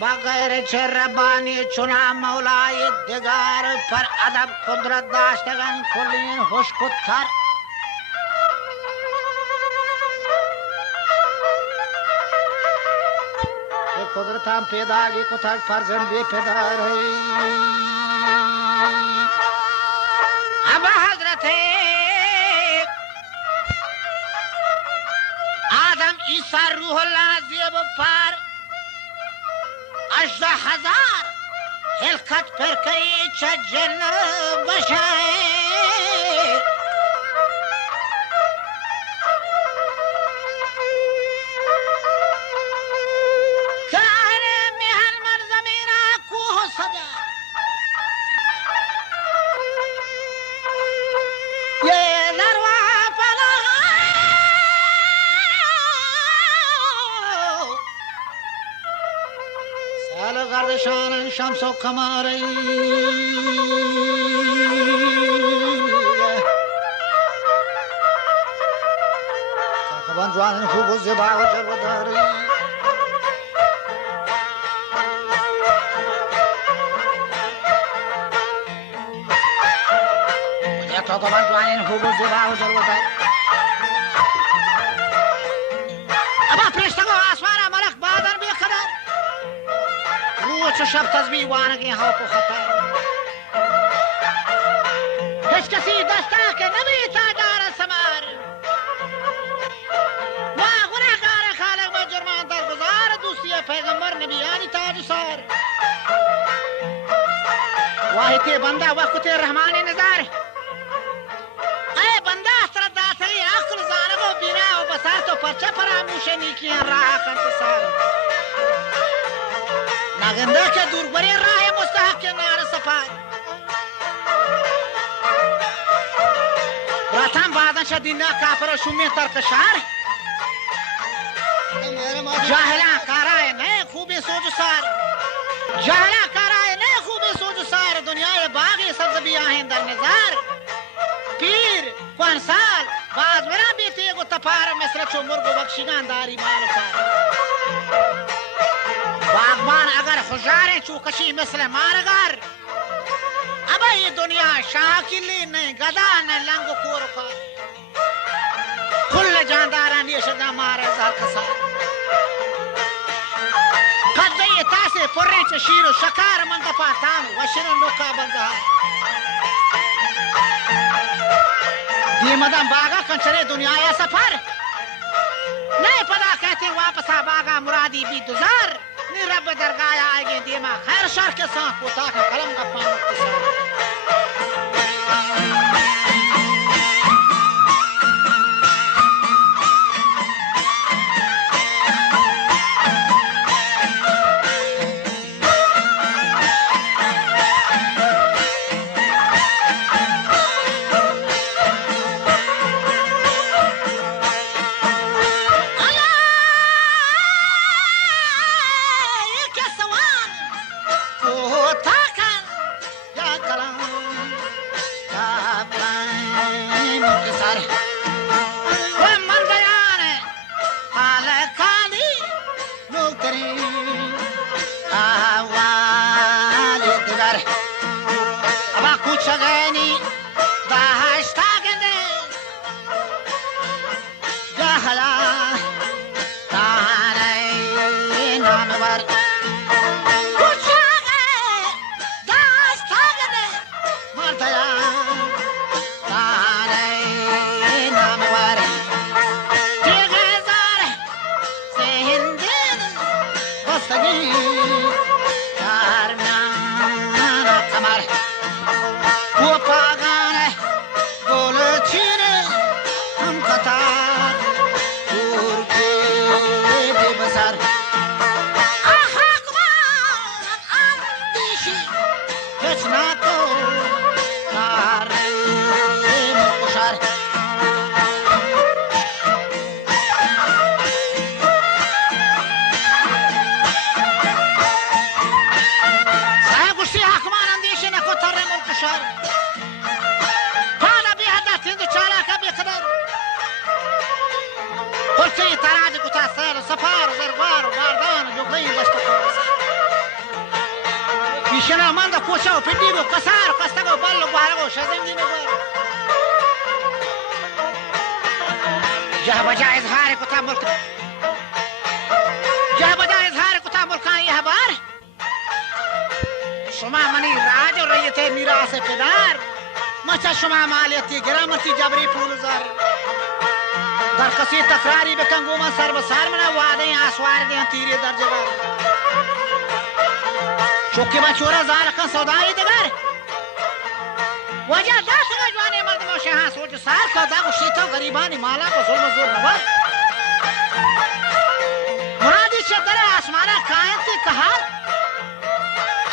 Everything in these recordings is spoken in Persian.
بغیر چه ربانی چنا مولای دگار پر ادب قدرت داشتگان کلین خوش کتر قدرت هم پیدا گی کتر فرزند بی پدر ابا حضرت آدم عیسی روح الله زیب پر 18,000 هلکت پرکی چه جن بشه گردشان شمس و قمری کاکبان جوان خوب و زیبا و جلوه‌داری کاکبان جوان خوب و زیبا و جلوه‌داری ابا پرشتگو آسمان ملک بادر بیخدر چو شب تزبیح وانگی ها کو خطر هیچ کسی دستا که نبی تاجار سمار ما گناهگار خالق و جرمان در گزار دوستی پیغمبر نبیانی تاج سار واحد بندہ وقت رحمان نظار اے بندہ سر داسری عقل زانب و بینا و بسار تو پرچہ فراموش نیکیاں راہ کا انتصار ناگنده که دوربری راه مستحق نار سفر راتم بعدن شدینا کافر شومی ترکشار جاهلان کارای نه خوبی سوج سار جاهلان کارای نه خوبی سوج سار دنیای باغی سبزبی آهن در نظر پیر کوانسال باز میرا بیتی گو تپار مثل چو مرگو بخشیگان داری مال سار باغبان اگر خجارے چوکشی مثل مارگر ابا یہ دنیا شاکلی نہیں گدا نہیں لنگ کور کا کل جانداران یہ شدہ مارے زار کسار قد یہ تاسے پرے چشیر و شکار من دپا تانو وشن نوکا بنزہار یہ مدام باغا کنچرے دنیا یا سفر نہیں پدا کہتے واپس باغا مرادی بھی دزار رب درگاہ آئے گے دیما خیر شر کے ساتھ پوتا کا قلم کا پان مختصر سپار زربار و باردان جغلی دشت خورس कोचो पिटी को कसार कस्ता को बल बाहर को शजंगी में बर यह बजाय इजहार कुता मुल्क यह बजाय इजहार कुता मुल्क का यह बार शुमा मनी राज और रयते मीरा से पेदार मचा शुमा मालियती गिरामती जबरी फूलजार दर कसी तकरारी बेकंगुमा सर बसार मना वादे आसवार दे तीरे दर्जेदार चौकी में चोरा जार का सौदाई देगर वजह दास का जवाने मर्द में शहाँ सोच सार सौदा को शीतो गरीबानी माला को जुल्म जोर नवा मुरादी शदर आसमाना कायती कहार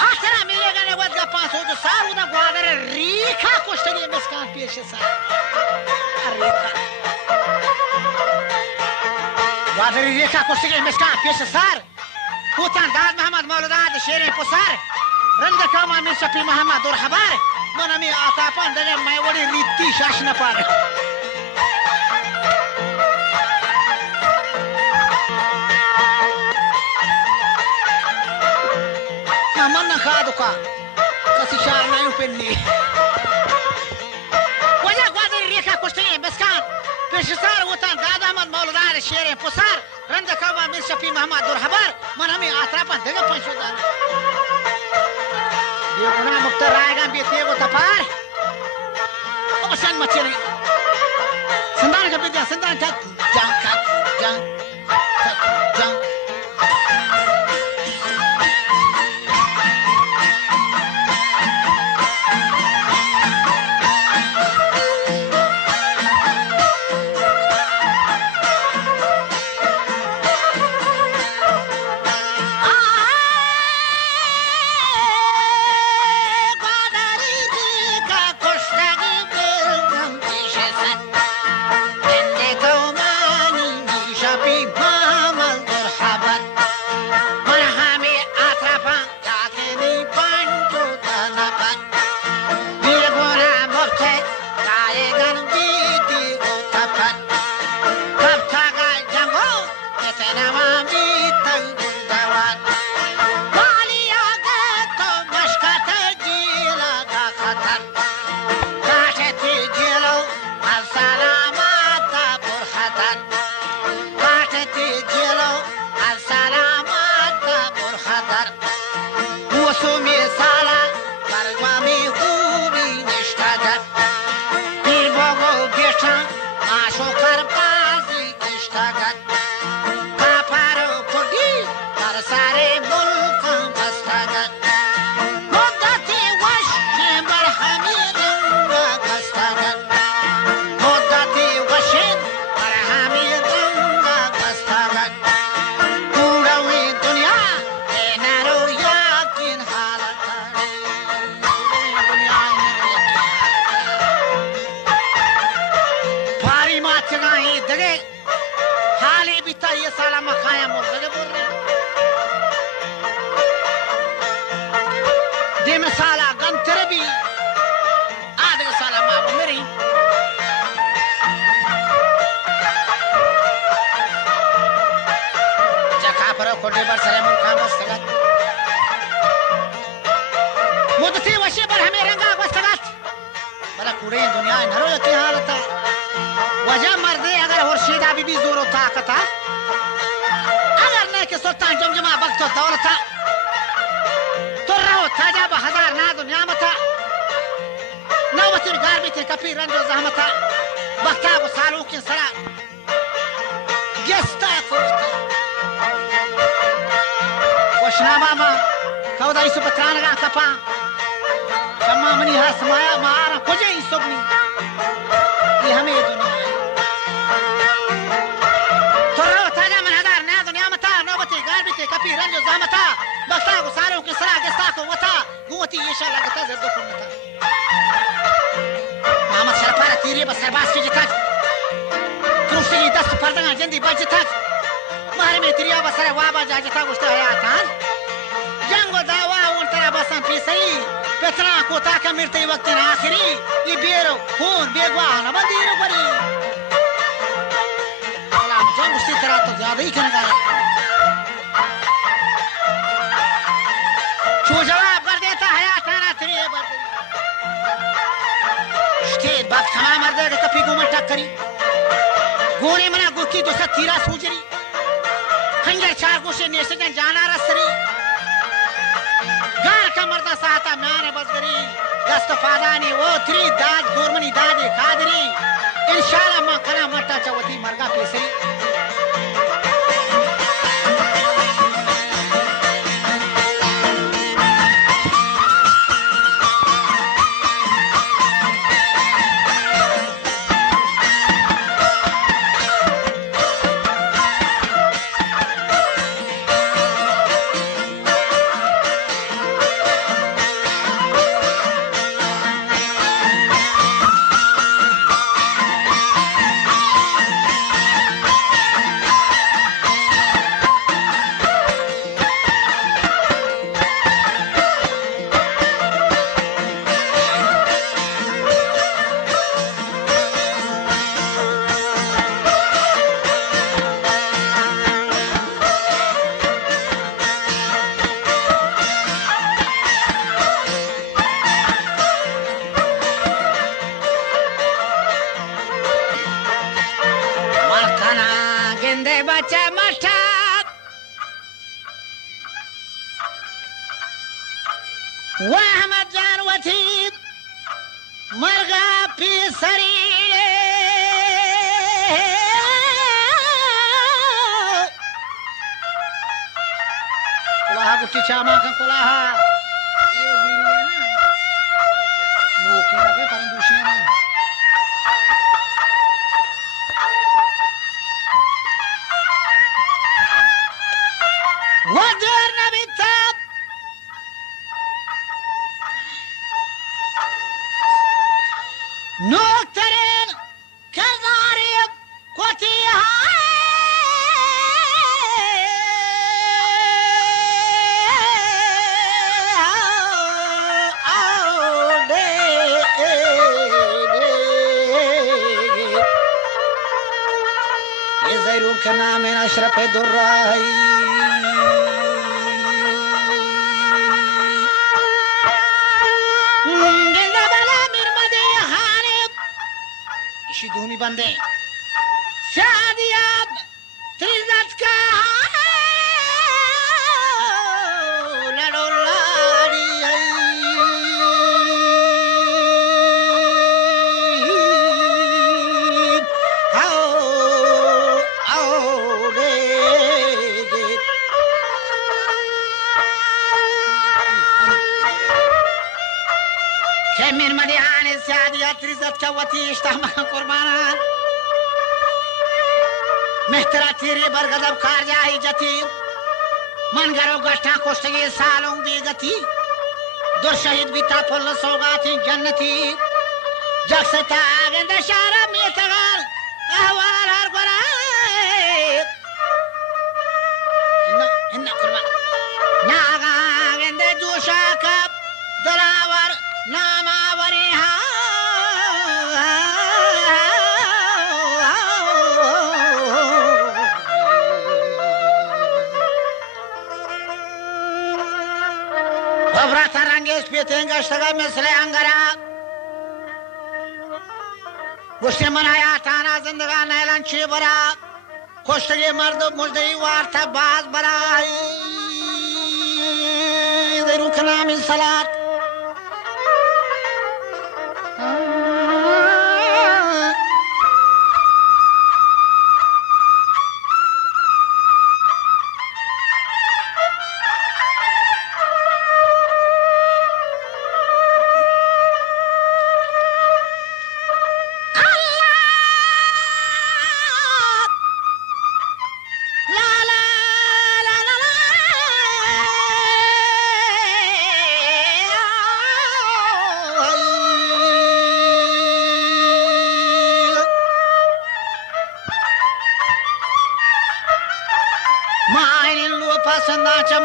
आखिरा मिलेगा ने वद का पांच सोच सार उदा ग्वादर रीखा कुश्तगी मिस्कान पेश सार रेखा ग्वादर रेखा कुश्तगी मिस्कान पेश सार Hutan Dad Muhammad Mauludad Shirin Pusar Randa Kama Min Shafi Muhammad Dur Habar Manami Atapan Daga Maywadi Riti Shashnapar Namanna Khaduka Kasi Shar Nayu Penni Wajah Gwadiri Rika Kushtin Beskan Peshisar Hutan Dad Muhammad Mauludad Shirin Pusar Randa Kama Min Shafi Muhammad Dur Habar मनहमी आत्रापन देगा पंचोदार ये गुना मुक्ता रायगा बीते वो तपार अवसान मचे नहीं संदान का बीते संदान का जंग देगा कपी गुमा टक्करी गोने मना गुकी तो सतीरा सूजरी खंजर चार गुशे नेसे जाना रसरी गार का मर्दा साता मैंने बसगरी दस्त फादानी वो थ्री दाद गोरमनी दादे खादरी इंशाल्लाह मां कना मट्टा चवती मरगा पेसरी वहमद जान वथी मरगा पीसरी कुलाहा गुट्टी चामा का कुलाहा ये बीरी है ना नोकी लगे पर दूसरी ना वजर नबी तब नोक्तरेन कजारिब कोती के नाम अशरफ दुर्राई धूमी बंदे शादियाब त्रिजत का लड़ो लाड़ी आओ रे min madihan शादिया त्रिजत का वती इश्तमा कुर्बान मेहतरा तेरे बरगदब कार जाई जती मन गरो गठा कोष्टगी सालों बेगती दुर शहीद बिता फुल सौगाती जन्नती जग से तागंद शारा में तगार अहवाल हर गरा इन्ना कुर्बान नागागंद जोशा का दलावर नामावरी Ranges petenga shtaga misle angara Gushte manaya tana zindagan elan chibara Kushtagi mardu mujdayi warta baaz barai Dirukna min salat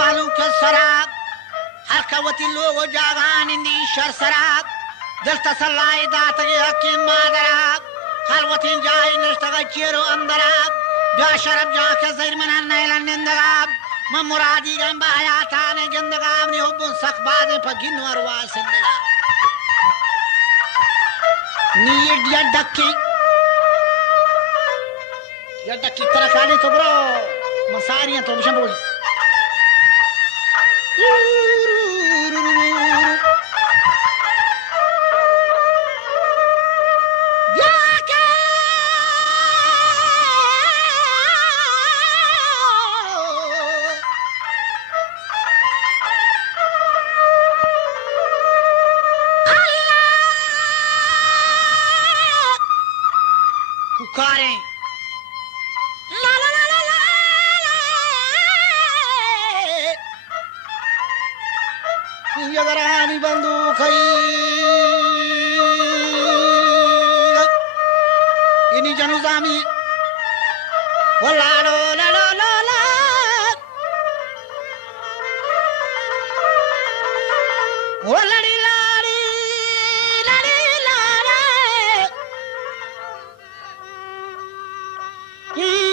मालूम के शराब हर कवती लोग जागान इंदी शर शराब दिल तसल्लाई दात के हकीम मादराब खलवती जाई नष्टगा चेरो अंदराब ब्या शरब जाके ज़ैर मना नैलन निंदगाब म मुरादी गंबा हयाताने जिंदगाब ने हुब्बुन सखबादे पर गिन वरवा सिंदगा नीड या डक्की तरह काले तो ब्रो मसारियां तो बिशम बोल पुकारें ला ला ला ला ला यगरानी बंदूक इनी जनुजामी वलाडो लाडो लाला वलाडी लाडी लाडी लाडा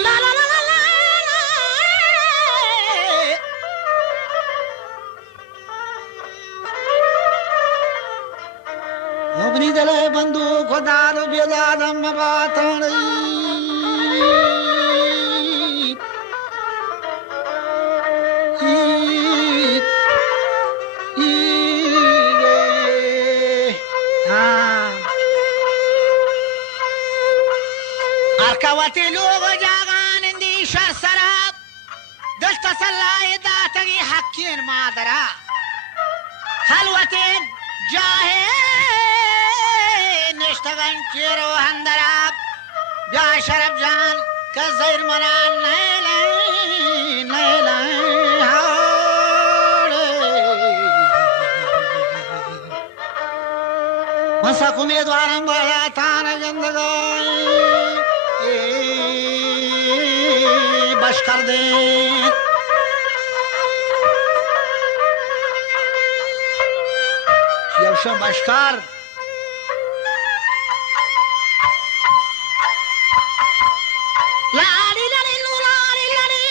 la la la la la अपनी दले बंदूक दार बेदादम बातणी अर्कावती लोग जागान इंदी शर सराब दस्तसल्लाए दातगी हकीन मादरा हलवतीन जाहे निष्ठगन चेरो हंदराब जा शरब जान का ज़ैर मनाल नैलाइन मसक उम्मीदवारम बया थान जिंदगाई बश कर दे यवशो बशकार लाली लाली लाली लाली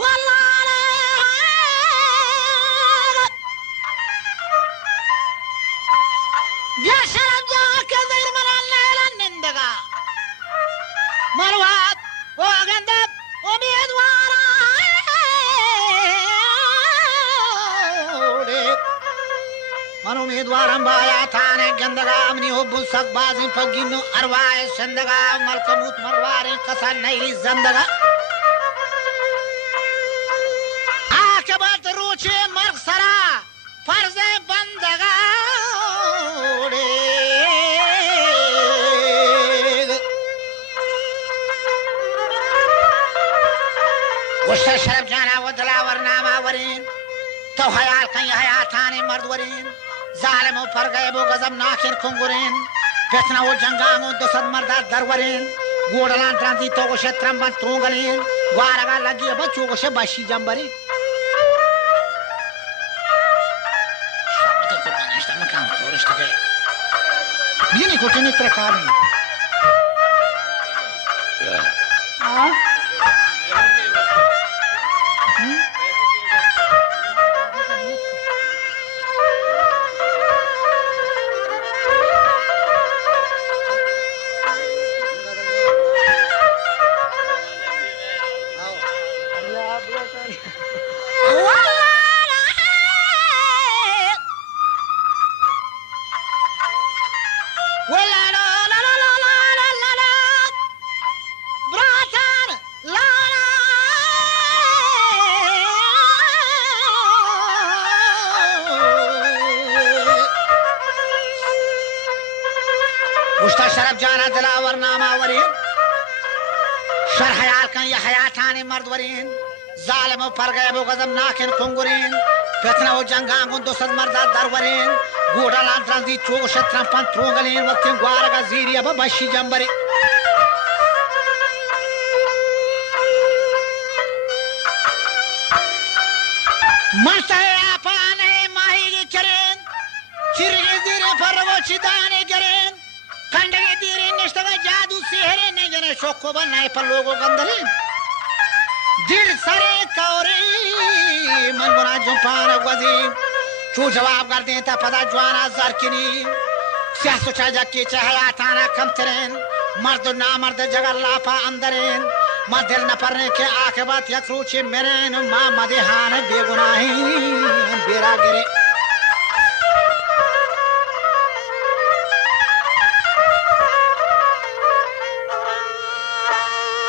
वल्लाला या शरब जा के ज़ैर मनाल नैला निंदगा मरवात वो गंदब उम्मीदवार मन उम्मीदवार हम बाया थाने गंदगा अपनी हुब्बु सकबाज़ी पगिनु अरवाए संदगा मलकमूत मरवारे कसा नैली जंदगा आकबत रूचे मर्ग सरा फर्ज़े बंदगा वस्ता शरब जाना वो दलावर नामा वरीन तो हयाल कहीं हयाताने मर्द वरीन जालिमों पर गए वो गजब नाखिन खुंगुरीन फितना वो जंगांगों दुसद मर्दा दरवरीन गोडलान ट्रांसी तो को क्षेत्रम बन तोंगलीन वारगा लगी अब चोको से बाशी जंबरी तो बनाश्ता मकान तोरिश्त के ये नहीं कोटिनी तरकारी हाँ उस्ता शरब जाना दिलावर नामावरीन शर हयाल कं या हयाताने मर्दवरीन जालिमों पर गए वो गजब नाखिन खुंगुरीन फितना वो जंगांगों दुसद मर्दा दरवरीन गोडलान ट्रांसी चोको क्षेत्रम पन तोंगलीन वक्त ग्वारगा जीरी अब बाशी जंबरी मरता है आपाने माही करें चिरगे जीरे पर वो चिदाने करें कंडगे दीरे निष्ठगा जादू सेहरे ने जने शोको बनाए पर लोगों गंदले दिल सरे कौरे मन बना जुम्पान वजी चू जवाब कर देता पता जवाना जरकिनी सियासो चाजा के चाहे थाना कम तरेन मर्द ना मर्द जगह लापा अंदरेन मा दिल न परने के आखिरत यकरूचे मेरेन मां मदेहान बेगुनाही बेरा गिरे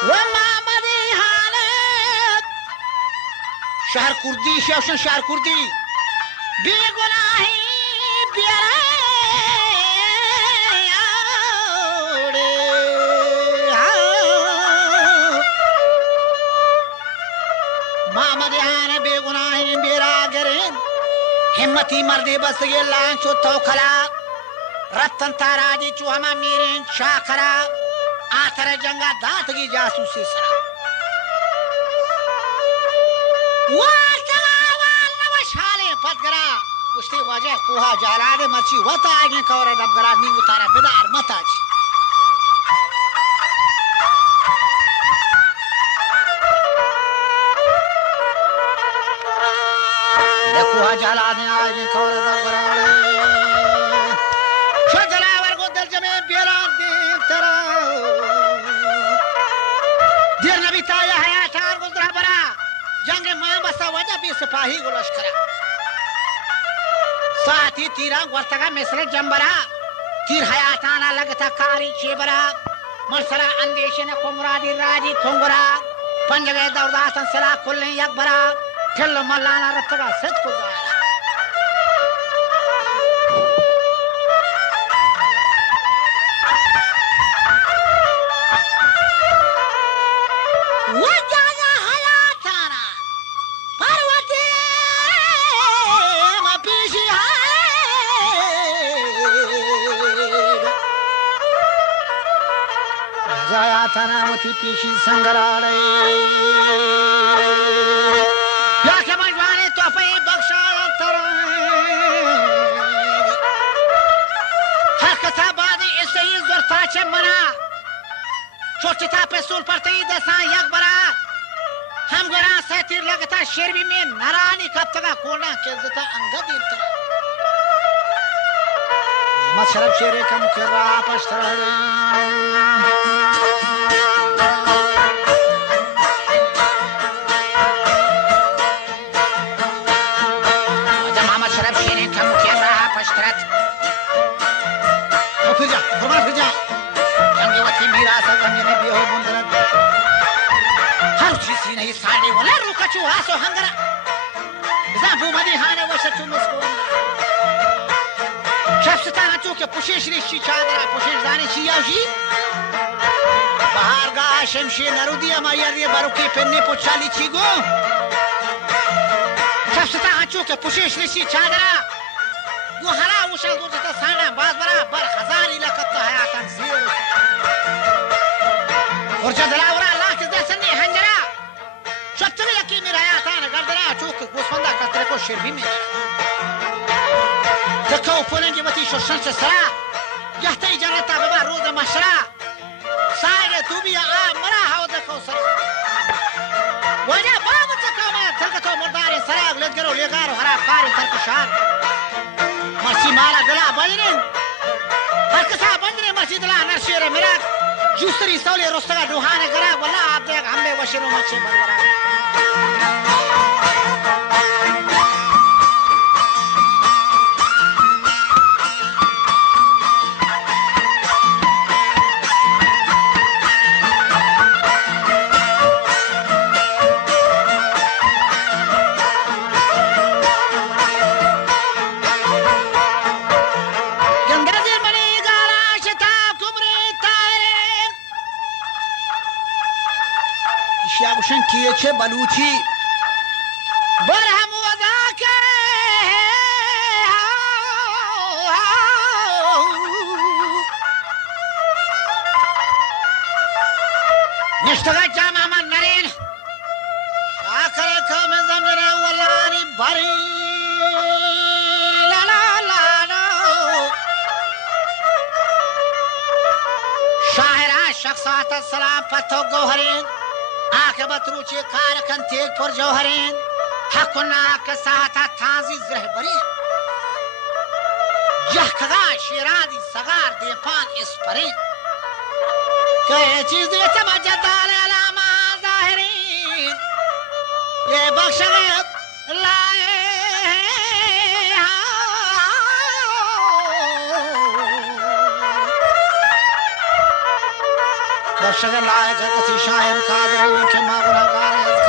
वो मां मदेहान शहर कुर्दी शौशन शहर कुर्दी बेगुनाही बेरा बेगुनाही बेरा गिरेन हिम्मती मर्दी बस ये लांचो तो खला रतन तारा जी चुहमा मीरेन शाखरा आखर जंगा दात की जासूसी सरा वाल नवशाले पतगरा उसकी वजह कोहा जाला दे मची वता आगे कवरे दबगरा नी उतारा बिदार मताज देखो जाला ने आगे कवरे दबगरा शजलावर को दिल जमे बेरा दे तेरा देर नबी ताया है अठार गुजरा बरा जंग मां बसा वजह भी सिपाही को लश्करा साथ ही तीरा वर्तगा मिसर जंबरा तीर हयाताना लगता कारी चेबरा मरसरा अंदेश ने कुमरादी राजी थुंगरा पंजगे दौदासन सला कुल्ले यकबरा ठल्लो मल्लाना रतगा सच को जारा थानावती पेशी संगराड़े या के मजवाने तो पे बख्शा तर हर कथा बाद इससे ही ज़रता चे मना छोटी था पे सूल पड़ते ही दसा यक बरा हम गरा सैतिर लगता शेरवी में नरानी कब तक कोना के जता अंगद इतना मशरब शेरे कम कर रहा पश्तरा नहीं साड़े वाला रुका चुहा सो हंगरा ज़ाबू मदीहाने वशतु मुस्कुरा शफ्सताना चुके पुशेश रिशी चादरा पुशेश दाने चियाजी बाहर गा शमशे नरुदिया मायरिया बारुके पेन्ने पुचाली चिगो शफ्सताना चुके पुशेश रिशी चादरा वो हरा उशल गुजता साना बाज बरा बर हजारी लकता है आतन ज़ीरो और जदलावरा अल्लाह के दसने हंजरा शब्द यकीन में रहा था ना गर्दना चूक गोस्पंदा कतरे को शिरबी में देखो फुलेंगे मती शोषण से सरा यहते ही जनता बाबा रोज़ मशरा सारे तू भी आ मरा हाउ देखो सरा वजह बाग चका में थरकतो मुर्दारे सरा लेगरो लेगारो हरा कारी थरकशार मर्सी माला दला बजरिन हर कसा बंदरे मर्सी दला नरशेरे मेरा जूसरी सौले रोस्तगा दुहाने करा वल्ला आप देख हमें वशिरों मच्छे बरवरा किए छे बलूची बरहम वदा के निष्ठगा जामा मन नरेन आखिर कम जमरे वलानी भरी ला ला ला शायरा शख्सात सलाम पत्तो गोहरीन आके बतरूचे कार कंते पर जौहरेन हकुना के साथ थाजी रहबरी जहकगा शिरादी सगार देपान इस्परीन कि चीज ये समझदार अलामा ज़ाहिरीन ये बख्श लाए बख्श लाए किसी शायन कादर के मां गुनाहगार